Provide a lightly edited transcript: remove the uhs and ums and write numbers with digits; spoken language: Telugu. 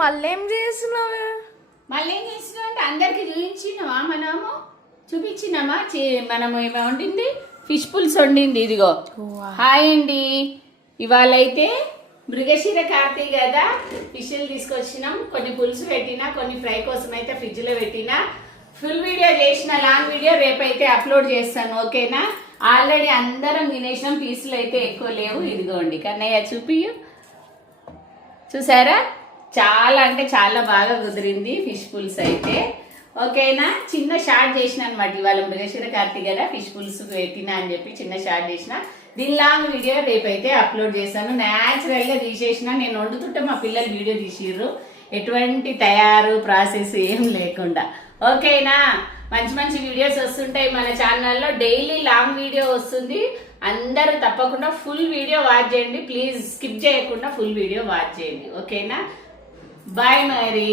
మళ్ళీ ఏం చేస్తున్నావు? మళ్ళీ ఏం చేస్తున్నావు అంటే అందరికి చూపించినావా? మనము చూపించినామా? మనము ఏమి వండింది? ఫిష్ పులుసు వండింది. ఇదిగో. హాయ్ అండి, ఇవాళ అయితే మృగశిర కార్తీక కదా, ఫిష్లు తీసుకొచ్చినాం. కొన్ని పులుసు పెట్టినా, కొన్ని ఫ్రై కోసం అయితే ఫ్రిడ్జ్ లో పెట్టినా. ఫుల్ వీడియో చేసిన, లాంగ్ వీడియో రేపైతే అప్లోడ్ చేస్తాను, ఓకేనా? ఆల్రెడీ అందరం తినేసినాం, పీసులు అయితే ఎక్కువ లేవు. ఇదిగోండి కన్నయ్య చూపియు. చూసారా, చాలా అంటే చాలా బాగా కుదిరింది ఫిష్ పులుసు అయితే, ఓకేనా? చిన్న షార్ట్ చేసిన అనమాట. ఇవాళ మృగశిర కార్తీక కదా, ఫిష్ పులుసు పెట్టినా అని చెప్పి చిన్న షార్ట్ చేసిన. దీని లాంగ్ వీడియో రేపైతే అప్లోడ్ చేస్తాను. న్యాచురల్గా తీసేసిన, నేను వండుతుంటే మా పిల్లలు వీడియో తీసిర్రు, ఎటువంటి తయారు ప్రాసెస్ ఏం లేకుండా, ఓకేనా? మంచి మంచి వీడియోస్ వస్తుంటాయి మన ఛానల్లో, డైలీ లాంగ్ వీడియో వస్తుంది. అందరూ తప్పకుండా ఫుల్ వీడియో వాచ్ చేయండి ప్లీజ్, స్కిప్ చేయకుండా ఫుల్ వీడియో వాచ్ చేయండి, ఓకేనా? బాయ్ మరి.